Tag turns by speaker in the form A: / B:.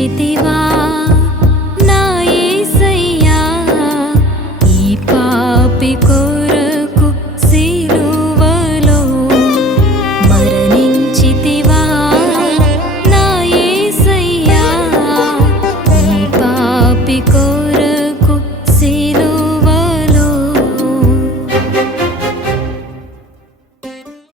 A: city